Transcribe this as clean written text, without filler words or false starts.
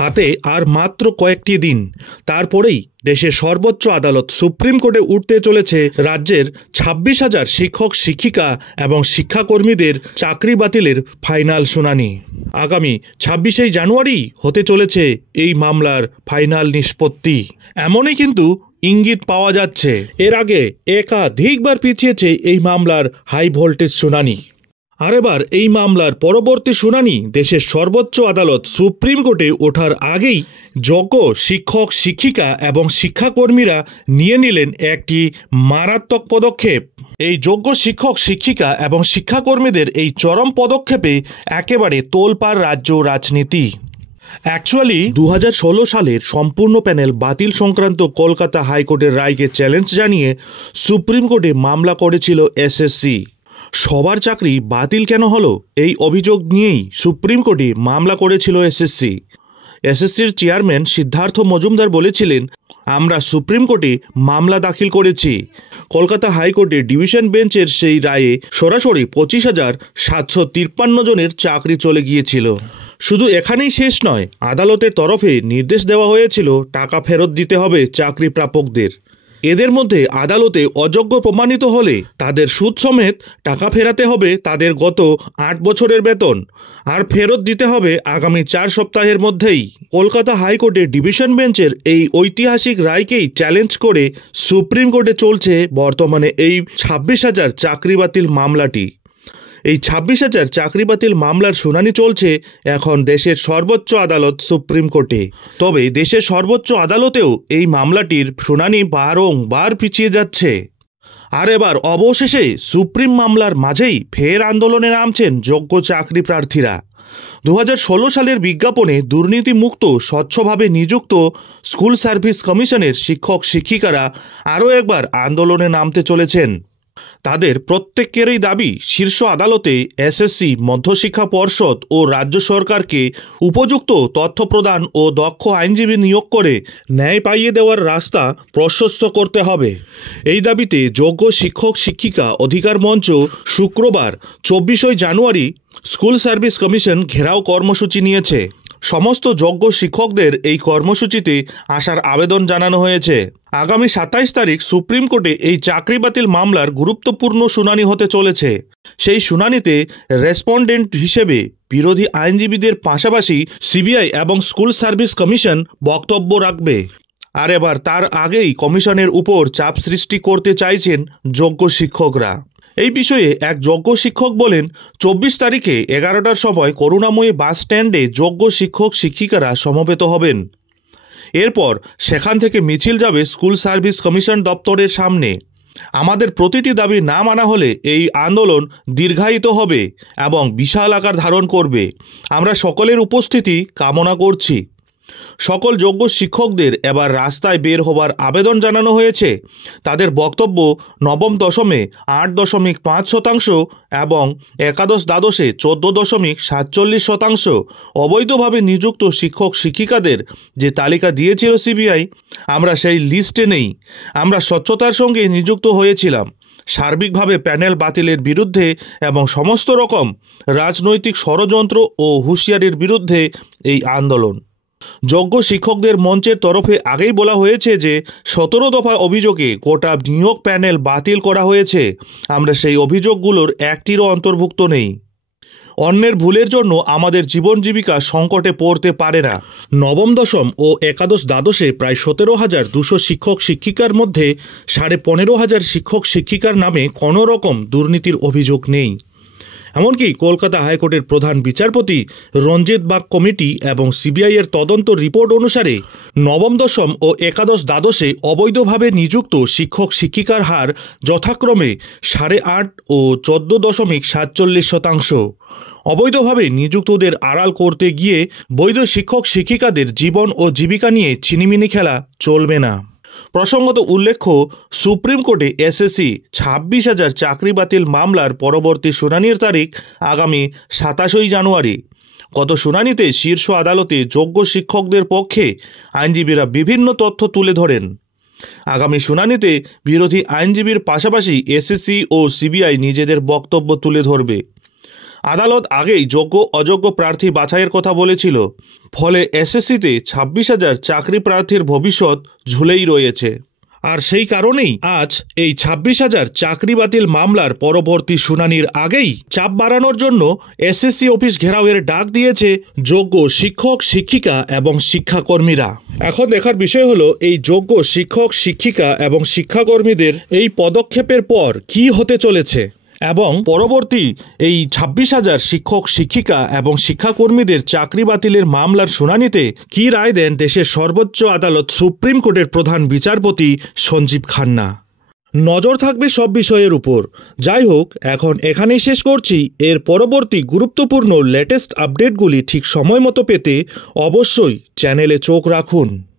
হাতে আর মাত্র কয়েকটি দিন, তারপরেই দেশের সর্বোচ্চ আদালত সুপ্রিম কোর্টে উঠতে চলেছে রাজ্যের 26,000 শিক্ষক শিক্ষিকা এবং শিক্ষাকর্মীদের চাকরি বাতিলের ফাইনাল শুনানি। আগামী 26শে জানুয়ারি হতে চলেছে এই মামলার ফাইনাল নিষ্পত্তি। এমনই কিন্তু ইঙ্গিত পাওয়া যাচ্ছে। এর আগে একাধিকবার পিছিয়েছে এই মামলার হাই ভোল্টেজ শুনানি। আর এবার এই মামলার পরবর্তী শুনানি দেশের সর্বোচ্চ আদালত সুপ্রিম কোর্টে ওঠার আগেই যোগ্য শিক্ষক শিক্ষিকা এবং শিক্ষাকর্মীরা নিয়ে নিলেন একটি মারাত্মক পদক্ষেপ। এই যোগ্য শিক্ষক শিক্ষিকা এবং শিক্ষাকর্মীদের এই চরম পদক্ষেপে একেবারে তোলপাড় রাজ্য রাজনীতি। অ্যাকচুয়ালি 2016 সালের সম্পূর্ণ প্যানেল বাতিল সংক্রান্ত কলকাতা হাইকোর্টের রায়কে চ্যালেঞ্জ জানিয়ে সুপ্রিম কোর্টে মামলা করেছিল এসএসসি। সবার চাকরি বাতিল কেন হলো, এই অভিযোগ নিয়েই সুপ্রিম কোর্টে মামলা করেছিল এসএসসি। এসএসসির চেয়ারম্যান সিদ্ধার্থ মজুমদার বলেছিলেন, আমরা সুপ্রিম কোর্টে মামলা দাখিল করেছি। কলকাতা হাইকোর্টের ডিভিশন বেঞ্চের সেই রায়ে সরাসরি 25,753 জনের চাকরি চলে গিয়েছিল। শুধু এখানেই শেষ নয়, আদালতের তরফে নির্দেশ দেওয়া হয়েছিল টাকা ফেরত দিতে হবে চাকরি প্রাপকদের। এদের মধ্যে আদালতে অযোগ্য প্রমাণিত হলে তাদের সুদ সমেত টাকা ফেরাতে হবে তাদের গত 8 বছরের বেতন, আর ফেরত দিতে হবে আগামী 4 সপ্তাহের মধ্যেই। কলকাতা হাইকোর্টের ডিভিশন বেঞ্চের এই ঐতিহাসিক রায়কেই চ্যালেঞ্জ করে সুপ্রিম কোর্টে চলছে বর্তমানে এই 26,000 চাকরি বাতিল মামলাটি। এই 26,000 চাকরি বাতিল মামলার শুনানি চলছে এখন দেশের সর্বোচ্চ আদালত সুপ্রিম কোর্টে। তবে দেশের সর্বোচ্চ আদালতেও এই মামলাটির শুনানি বারংবার পিছিয়ে যাচ্ছে। আর এবার অবশেষে সুপ্রিম মামলার মাঝেই ফের আন্দোলনে নামছেন যোগ্য চাকরি প্রার্থীরা। 2016 সালের বিজ্ঞাপনে দুর্নীতিমুক্ত স্বচ্ছভাবে নিযুক্ত স্কুল সার্ভিস কমিশনের শিক্ষক শিক্ষিকারা আরও একবার আন্দোলনে নামতে চলেছেন। তাদের প্রত্যেকেরই দাবি, শীর্ষ আদালতে এসএসসি, মধ্যশিক্ষা পর্ষদ ও রাজ্য সরকারকে উপযুক্ত তথ্য প্রদান ও দক্ষ আইনজীবী নিয়োগ করে ন্যায় পাইয়ে দেওয়ার রাস্তা প্রশস্ত করতে হবে। এই দাবিতে যোগ্য শিক্ষক শিক্ষিকা অধিকার মঞ্চ শুক্রবার 24 জানুয়ারি স্কুল সার্ভিস কমিশন ঘেরাও কর্মসূচি নিয়েছে। সমস্ত যোগ্য শিক্ষকদের এই কর্মসূচিতে আসার আবেদন জানানো হয়েছে। আগামী 27 তারিখ সুপ্রিম কোর্টে এই চাকরি বাতিল মামলার গুরুত্বপূর্ণ শুনানি হতে চলেছে। সেই শুনানিতে রেসপন্ডেন্ট হিসেবে বিরোধী আইনজীবীদের পাশাপাশি সিবিআই এবং স্কুল সার্ভিস কমিশন বক্তব্য রাখবে। আর এবার তার আগেই কমিশনের উপর চাপ সৃষ্টি করতে চাইছেন যোগ্য শিক্ষকরা। এই বিষয়ে এক যোগ্য শিক্ষক বলেন, 24 তারিখে 11টার সময় করুণাময়ী বাস স্ট্যান্ডে যোগ্য শিক্ষক শিক্ষিকারা সমবেত হবেন। এরপর সেখান থেকে মিছিল যাবে স্কুল সার্ভিস কমিশন দপ্তরের সামনে। আমাদের প্রতিটি দাবি না মানা হলে এই আন্দোলন দীর্ঘায়িত হবে এবং বিশাল আকার ধারণ করবে। আমরা সকলের উপস্থিতি কামনা করছি। সকল যোগ্য শিক্ষকদের এবার রাস্তায় বের হবার আবেদন জানানো হয়েছে। তাদের বক্তব্য, নবম দশমে 8.5% এবং একাদশ দ্বাদশে 14.47% অবৈধভাবে নিযুক্ত শিক্ষক শিক্ষিকাদের যে তালিকা দিয়েছিল সিবিআই, আমরা সেই লিস্টে নেই। আমরা স্বচ্ছতার সঙ্গে নিযুক্ত হয়েছিলাম। সার্বিকভাবে প্যানেল বাতিলের বিরুদ্ধে এবং সমস্ত রকম রাজনৈতিক ষড়যন্ত্র ও হুঁশিয়ারির বিরুদ্ধে এই আন্দোলন। যোগ্য শিক্ষকদের মঞ্চের তরফে আগেই বলা হয়েছে যে 17 দফা অভিযোগে গোটা নিয়োগ প্যানেল বাতিল করা হয়েছে। আমরা সেই অভিযোগগুলোর একটিরও অন্তর্ভুক্ত নেই। অন্যের ভুলের জন্য আমাদের জীবন জীবিকা সংকটে পড়তে পারে না। নবম দশম ও একাদশ দ্বাদশে প্রায় 17,200 শিক্ষক শিক্ষিকার মধ্যে 15,500 শিক্ষক শিক্ষিকার নামে কোনো রকম দুর্নীতির অভিযোগ নেই। এমনকি কলকাতা হাইকোর্টের প্রধান বিচারপতি রঞ্জিত বাগ কমিটি এবং সিবিআইয়ের তদন্ত রিপোর্ট অনুসারে নবম দশম ও একাদশ দ্বাদশে অবৈধভাবে নিযুক্ত শিক্ষক শিক্ষিকার হার যথাক্রমে 8.5 ও 14.47%। অবৈধভাবে নিযুক্তদের আড়াল করতে গিয়ে বৈধ শিক্ষক শিক্ষিকাদের জীবন ও জীবিকা নিয়ে ছিনিমিনি খেলা চলবে না। প্রসঙ্গত উল্লেখ্য, সুপ্রিম কোর্টে এসএসসি 26,000 চাকরি বাতিল মামলার পরবর্তী শুনানির তারিখ আগামী 27 জানুয়ারি। গত শুনানিতে শীর্ষ আদালতে যোগ্য শিক্ষকদের পক্ষে আইনজীবীরা বিভিন্ন তথ্য তুলে ধরেন। আগামী শুনানিতে বিরোধী আইনজীবীর পাশাপাশি এসএসসি ও সিবিআই নিজেদের বক্তব্য তুলে ধরবে। আদালত আগেই যোগ্য অযোগ্য প্রার্থী বাছাইয়ের কথা বলেছিল, ফলে এসএসসিতে 26,000 চাকরি প্রার্থীর ভবিষ্যৎ ঝুলেই রয়েছে। আর সেই কারণেই আজ এই 26,000 চাকরি বাতিল মামলার পরবর্তী শুনানির আগেই চাপ বাড়ানোর জন্য এসএসসি অফিস ঘেরাওয়ের ডাক দিয়েছে যোগ্য শিক্ষক শিক্ষিকা এবং শিক্ষাকর্মীরা। এখন দেখার বিষয় হলো এই যোগ্য শিক্ষক শিক্ষিকা এবং শিক্ষাকর্মীদের এই পদক্ষেপের পর কি হতে চলেছে এবং পরবর্তী এই 26,000 শিক্ষক শিক্ষিকা এবং শিক্ষাকর্মীদের চাকরি বাতিলের মামলার শুনানিতে কি রায় দেন দেশের সর্বোচ্চ আদালত সুপ্রিম কোর্টের প্রধান বিচারপতি সঞ্জীব খান্না। নজর থাকবে সব বিষয়ের উপর। যাই হোক, এখন এখানেই শেষ করছি। এর পরবর্তী গুরুত্বপূর্ণ লেটেস্ট আপডেটগুলি ঠিক সময় মতো পেতে অবশ্যই চ্যানেলে চোখ রাখুন।